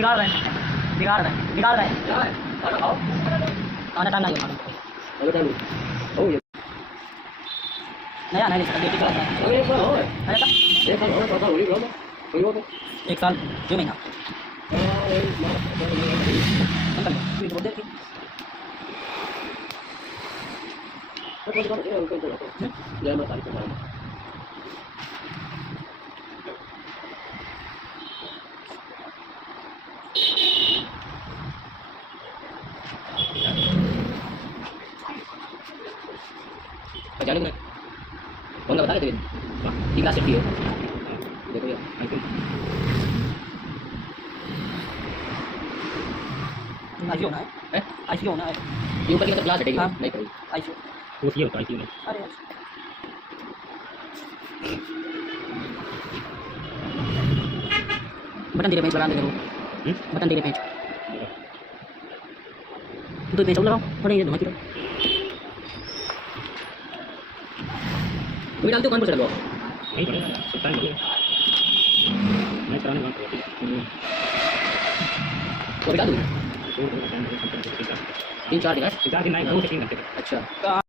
बिगाड़ रहे हैं, बिगाड़ रहे हैं, बिगाड़ रहे हैं। आना टाइम नहीं है नया नहीं सकता एक साल 2 महीना जाने को कौन बता रहे थे ठीक है सेफ्टी हो देखो ये आईसीयू होना है आईसीयू होना है ये ऊपर की मतलब क्लास हटेगी हाँ। नहीं करेगी आईसीयू वो ये होता है इसमें अरे बटन धीरे पेंच लगा दे करो बटन धीरे पेंच दो पेंच और लगाओ थोड़ी ये धुआं की तुम डालते हो कौन सा लगाओ नहीं पड़ेगा सब टाइम लगेगा मैं कराने वाला हूं वो डाल दूँ तो 3-4 दिन है 4 दिन नहीं 2 से 3 घंटे अच्छा